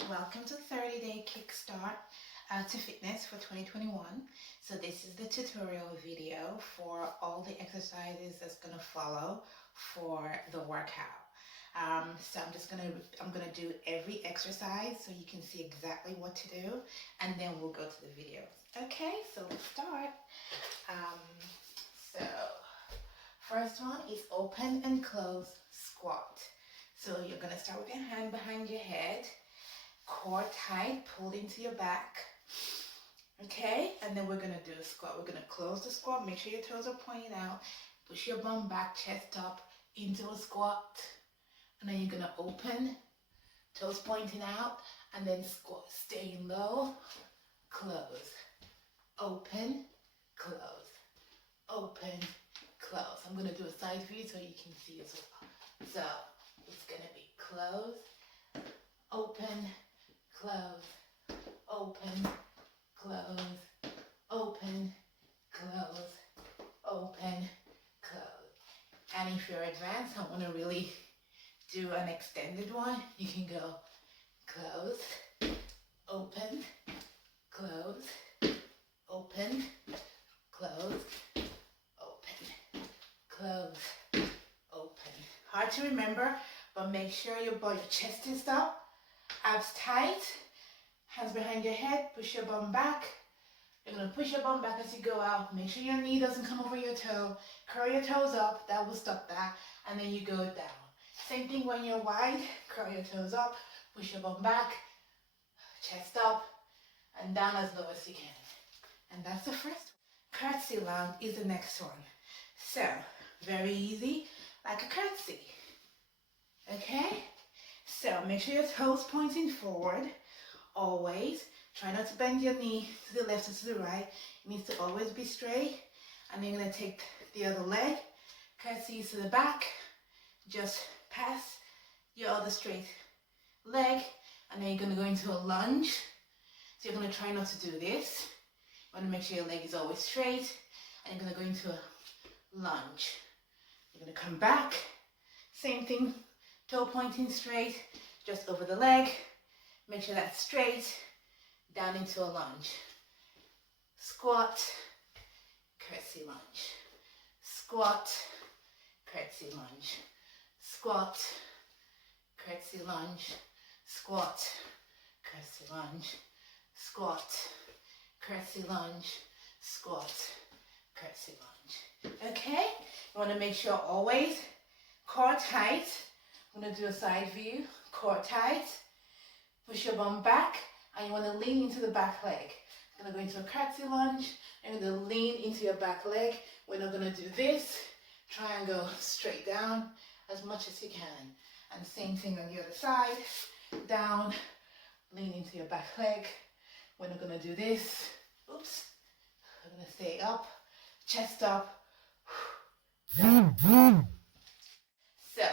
Welcome to 30-day kickstart to fitness for 2021. So this is the tutorial video for all the exercises that's going to follow for the workout. So I'm gonna do every exercise so you can see exactly what to do, and then we'll go to the video. Okay, so let's start. So first one is open and close squat. So you're gonna start with your hand behind your head, core tight, pulled into your back. Okay, and then we're gonna do a squat. We're gonna close the squat, make sure your toes are pointing out, push your bum back, chest up into a squat, and then you're gonna open, toes pointing out, and then squat, staying low, close, open, close, open, close. I'm gonna do a side view so you can see as well. So it's gonna be close, open, close, open, close, open, close, open, close. And if you're advanced and want to really do an extended one, you can go close, open, close, open, close, open, close, open. Hard to remember, but make sure your chest is up, abs tight, hands behind your head, push your bum back. You're going to push your bum back as you go out. Make sure your knee doesn't come over your toe. Curl your toes up, that will stop that, and then you go down. Same thing when you're wide, curl your toes up, push your bum back, chest up, and down as low as you can. And that's the first one. Curtsy lunge is the next one. So, very easy, like a curtsy. Okay? So, make sure your toes pointing forward, always. Try not to bend your knee to the left or to the right. It needs to always be straight. And then you're going to take the other leg, curtsy to the back, just pass your other straight leg, and then you're going to go into a lunge. So you're going to try not to do this. You want to make sure your leg is always straight, and you're going to go into a lunge. You're going to come back, same thing, toe pointing straight, just over the leg, make sure that's straight, down into a lunge. Squat, curtsy lunge. Squat, curtsy lunge. Squat, curtsy lunge. Squat, curtsy lunge. Squat, curtsy lunge. Squat, curtsy lunge. Okay? You want to make sure always core tight. I'm going to do a side view. Core tight. Push your bum back, and you want to lean into the back leg. You're going to go into a curtsy lunge, and you're going to lean into your back leg. We're not going to do this. Try and go straight down as much as you can. And same thing on the other side. Down, lean into your back leg. We're not going to do this. Oops. We're going to stay up, chest up, down. So,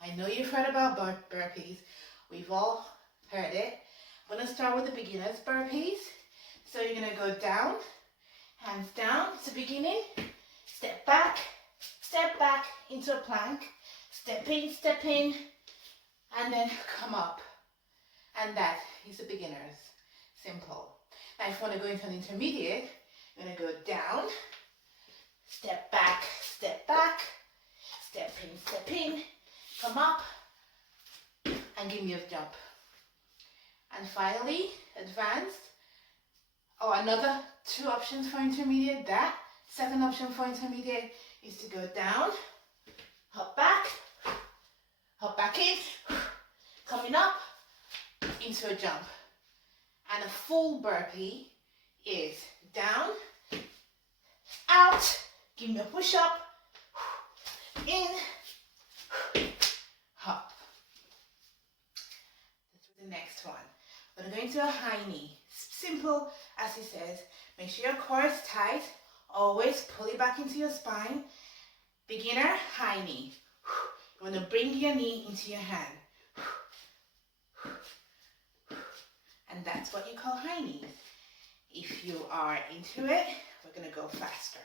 I know you've heard about burpees. We've all heard it. I'm going to start with the beginner's burpees. So you're going to go down, hands down. It's the beginning. Step back into a plank. Step in, and then come up. And that is the beginner's. Simple. Now if you want to go into an intermediate, you're going to go down, step back, step in, come up, and give me a jump. And finally, advanced. Oh, another two options for intermediate. That second option for intermediate is to go down, hop back in, coming up into a jump. And a full burpee is down, out, give me a push up, in, hop. The next one. We're going to go into a high knee. Simple as it says. Make sure your core is tight. Always pull it back into your spine. Beginner, high knee. You want to bring your knee into your hand. And that's what you call high knees. If you are into it, we're going to go faster.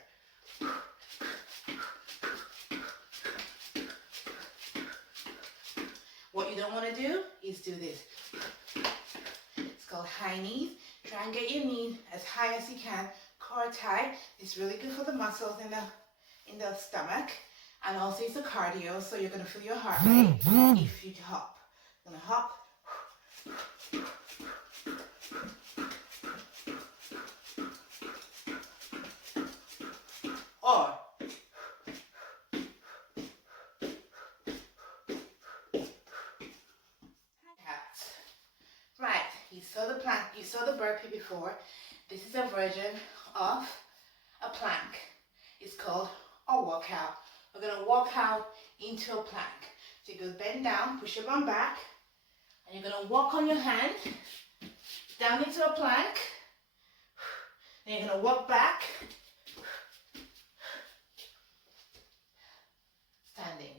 What you don't want to do is do this. high knees. Try and get your knee as high as you can. Core tight. It's really good for the muscles in the stomach. And also it's a cardio, so you're going to feel your heart rate if you hop. You're going to hop. Or right, you saw the plank, you saw the burpee before. This is a version of a plank. It's called a walkout. We're going to walk out into a plank. So you go bend down, push your bum back, and you're going to walk on your hand down into a plank. Then you're going to walk back, standing.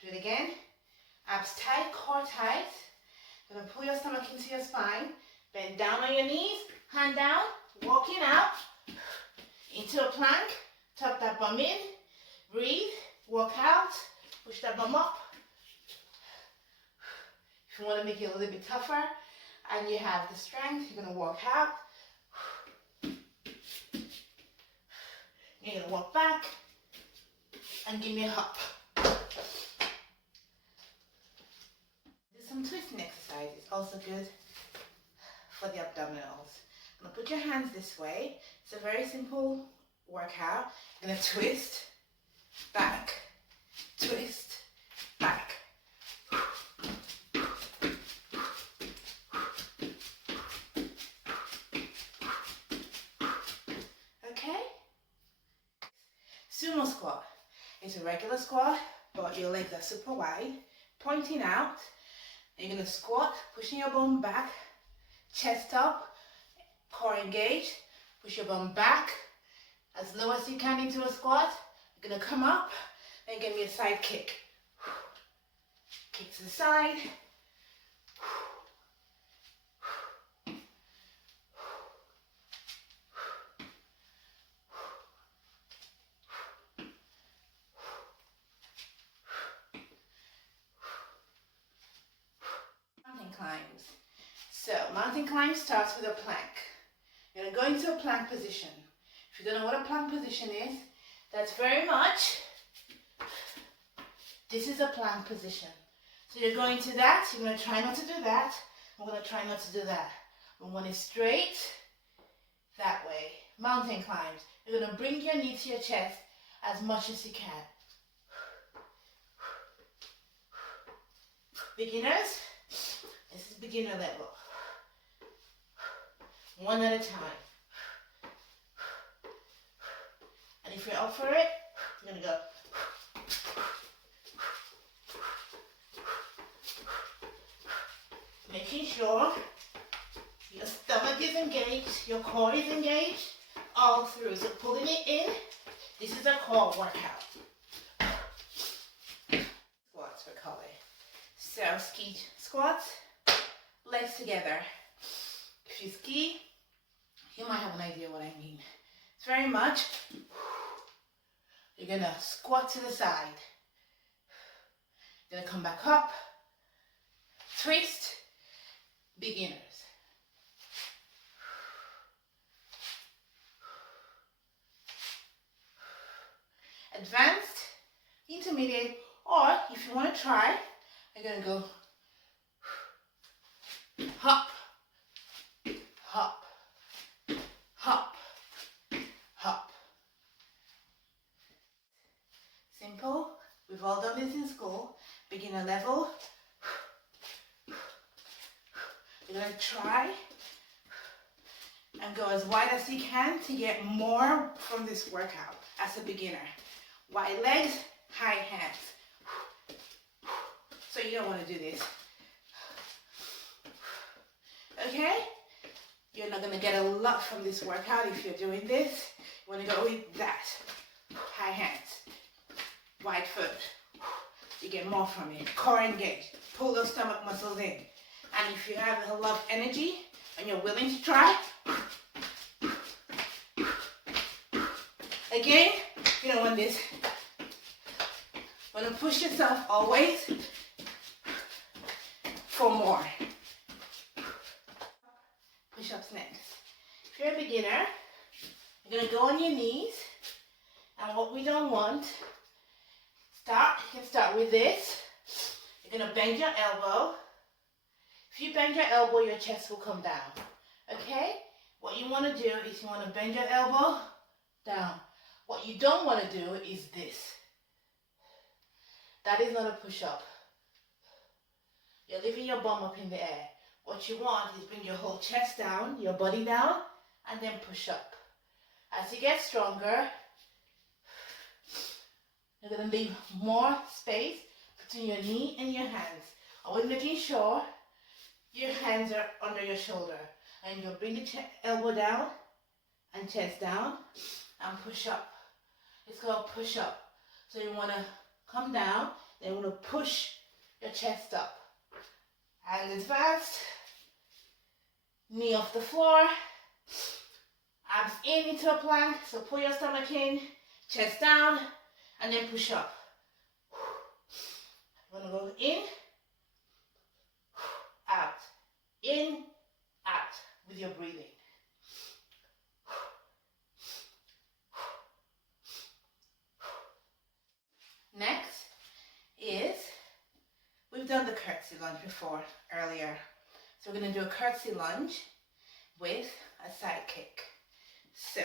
Do it again. Abs tight, core tight. You're going to pull your stomach into your spine. Bend down on your knees, hand down, walking out into a plank. Tuck that bum in. Breathe, walk out, push that bum up. If you want to make it a little bit tougher and you have the strength, you're going to walk out. You're going to walk back and give me a hop. Do some twisting exercises, also good for the abdominals. I'm going to put your hands this way. It's a very simple workout. You're going to twist, back, twist, back. Okay? Sumo squat. It's a regular squat, but your legs are super wide, pointing out. You're going to squat, pushing your bum back, chest up, core engaged. Push your bum back as low as you can into a squat. You're going to come up and give me a side kick. Kick to the side. Mountain climbs. So mountain climb starts with a plank. You're going to go into a plank position. If you don't know what a plank position is, that's very much, this is a plank position. So you're going to that, you're going to try not to do that, I'm going to try not to do that. We want it straight, that way. Mountain climbs. You're going to bring your knee to your chest as much as you can. Beginners, this is beginner level. One at a time. And if you're up for it, you're going to go. Making sure your stomach is engaged, your core is engaged, all through. So pulling it in, this is a core workout. Squats, we call it. So ski squats, legs together. If you ski, you might have an idea what I mean. It's very much, you're gonna squat to the side. You're gonna come back up, twist, beginners. Advanced, intermediate, or if you want to try, you're gonna go hop, hop, hop, hop. Simple. We've all done this in school. Beginner level. You're going to try and go as wide as you can to get more from this workout as a beginner. Wide legs, high hands. So you don't want to do this. Okay? You're not going to get a lot from this workout if you're doing this. You want to go with that. High hands. Wide foot. You get more from it. Core engaged. Pull those stomach muscles in. And if you have a lot of energy and you're willing to try, again, you don't want this. You want to push yourself always for more. Push-ups next. If you're a beginner, you're going to go on your knees. And what we don't want, you can start with this. You're going to bend your elbow. If you bend your elbow, your chest will come down. Okay? What you want to do is you want to bend your elbow down. What you don't want to do is this. That is not a push-up. You're leaving your bum up in the air. What you want is bring your whole chest down, your body down, and then push up. As you get stronger, you're going to leave more space between your knee and your hands. Always making sure your hands are under your shoulder. And you'll bring the elbow down and chest down and push up. It's called push up. So you want to come down, then you want to push your chest up. And advance. Knee off the floor. Abs in into a plank. So pull your stomach in, chest down, and then push up. You want to go in, out, in, out with your breathing. Next is, we've done the curtsy lunge before earlier. So we're going to do a curtsy lunge with a side kick. So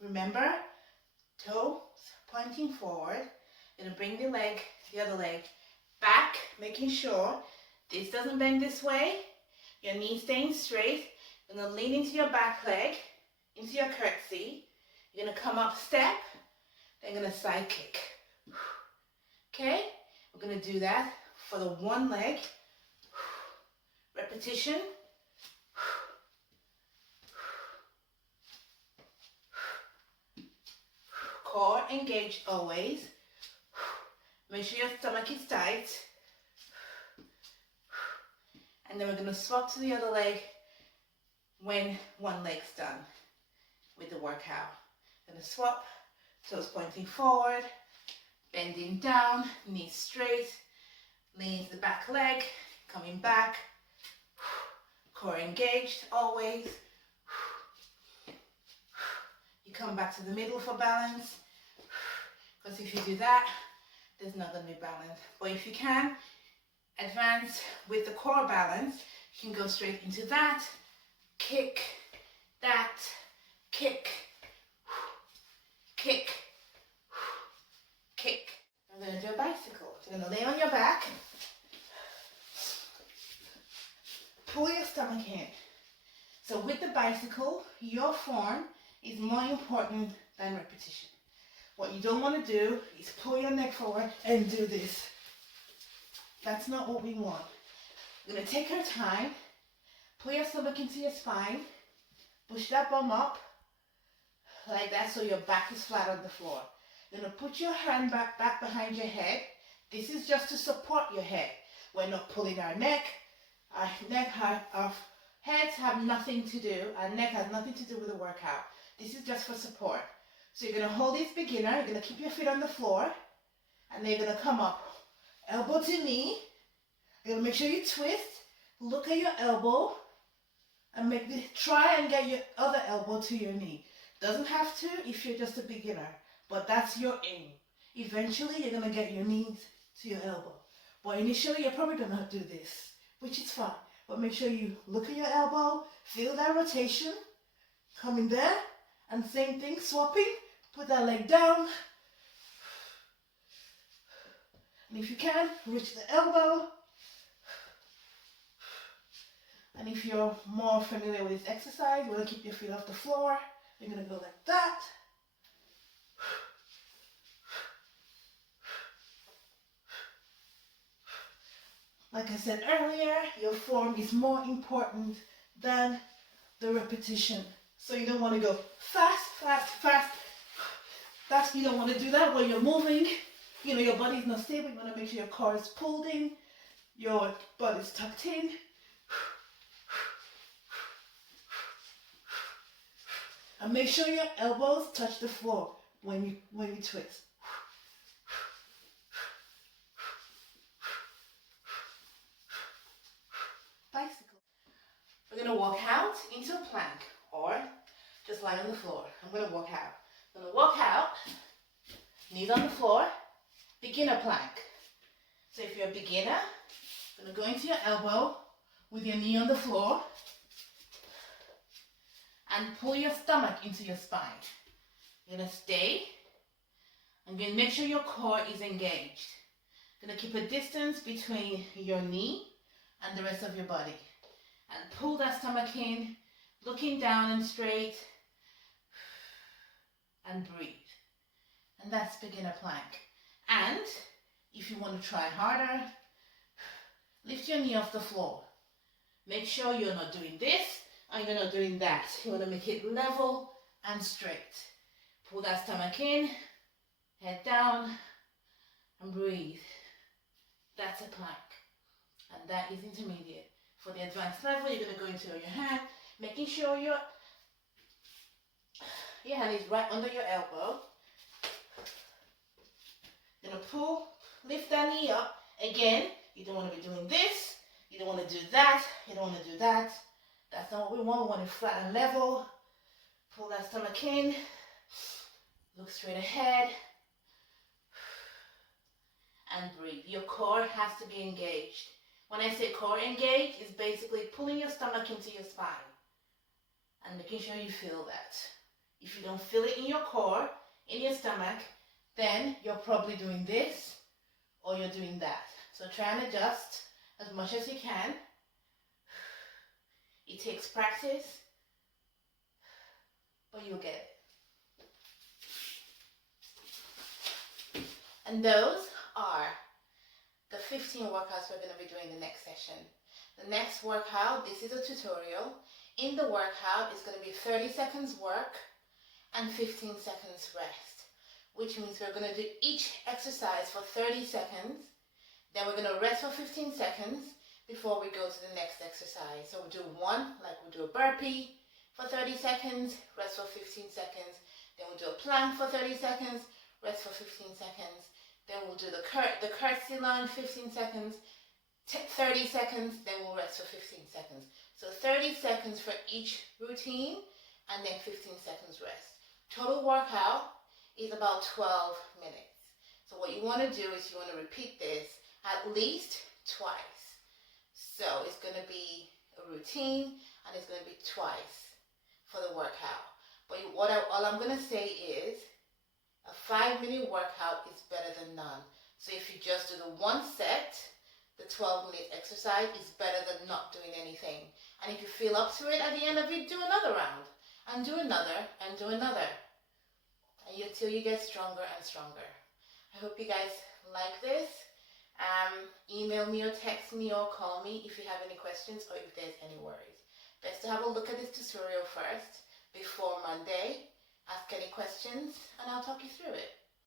remember, toes pointing forward. You're going to bring the other leg back, making sure this doesn't bend this way. Your knee staying straight. You're going to lean into your back leg, into your curtsy. You're going to come up step, then you're going to side kick. Okay? We're going to do that for the one leg. Repetition. Core engaged always. Make sure your stomach is tight. And then we're going to swap to the other leg when one leg's done with the workout. Going to swap, toes pointing forward, bending down, knees straight, lean the back leg, coming back, core engaged always. You come back to the middle for balance, because if you do that, there's not going to be balance. But if you can advance with the core balance, you can go straight into that, kick, that, kick, kick, kick. We're going to do a bicycle. So you're going to lay on your back, pull your stomach in. So with the bicycle, your form is more important than repetition. What you don't want to do is pull your neck forward and do this. That's not what we want. We're going to take our time, pull your stomach into your spine, push that bum up like that so your back is flat on the floor. You're going to put your hand back behind your head. This is just to support your head. We're not pulling our neck. Our heads have nothing to do. Our neck has nothing to do with the workout. This is just for support. So you're going to hold this beginner. You're going to keep your feet on the floor. And then you're going to come up. Elbow to knee. You're going to make sure you twist. Look at your elbow. And try and get your other elbow to your knee. Doesn't have to if you're just a beginner. But that's your aim. Eventually, you're going to get your knees to your elbow. But initially, you're probably going to do this, which is fine. But make sure you look at your elbow, feel that rotation, come in there, and same thing, swapping, put that leg down. And if you can, reach the elbow. And if you're more familiar with this exercise, you want to keep your feet off the floor. You're going to go like that. Like I said earlier, your form is more important than the repetition. So you don't want to go fast, fast, fast. You don't want to do that when you're moving. Your body's not stable. You want to make sure your core is pulled in, your body's tucked in. And make sure your elbows touch the floor when you twist. Bicycle. We're going to to walk out into a plank or just lie on the floor. I'm going to walk out. I'm going to walk out, knees on the floor, beginner plank. So if you're a beginner, you're going to go into your elbow with your knee on the floor and pull your stomach into your spine. You're going to stay. I'm going to make sure your core is engaged. You're going to keep a distance between your knee and the rest of your body. And pull that stomach in, looking down and straight. And breathe. And that's beginner plank. And if you want to try harder, lift your knee off the floor. Make sure you're not doing this and you're not doing that. You want to make it level and straight. Pull that stomach in, head down, and breathe. That's a plank. And that is intermediate. For the advanced level, you're going to go into your hand, making sure your hand is right under your elbow. You're going to pull, lift that knee up. Again, you don't want to be doing this. You don't want to do that. You don't want to do that. That's not what we want. We want it flat and level. Pull that stomach in. Look straight ahead. And breathe. Your core has to be engaged. When I say core engaged, it's basically pulling your stomach into your spine and making sure you feel that. If you don't feel it in your core, in your stomach, then you're probably doing this or you're doing that. So try and adjust as much as you can. It takes practice, but you'll get it. And those are the 15 workouts we're going to be doing the next session. The next workout, this is a tutorial. In the workout, it's going to be 30 seconds work and 15 seconds rest, which means we're going to do each exercise for 30 seconds. Then we're going to rest for 15 seconds before we go to the next exercise. So we'll do one, like we'll do a burpee for 30 seconds, rest for 15 seconds. Then we'll do a plank for 30 seconds, rest for 15 seconds. Then we'll do the curtsy lunge, 15 seconds, 30 seconds, then we'll rest for 15 seconds. So 30 seconds for each routine and then 15 seconds rest. Total workout is about 12 minutes. So what you want to do is you want to repeat this at least twice. So it's going to be a routine and it's going to be twice for the workout. But all I'm going to say is a 5-minute workout is better than none. So if you just do the one set, the 12-minute exercise is better than not doing anything. And if you feel up to it at the end of it, do another round and do another and do another until you get stronger and stronger. I hope you guys like this. Email me or text me or call me if you have any questions or if there's any worries. Best to have a look at this tutorial first before Monday. Ask any questions and I'll talk you through it.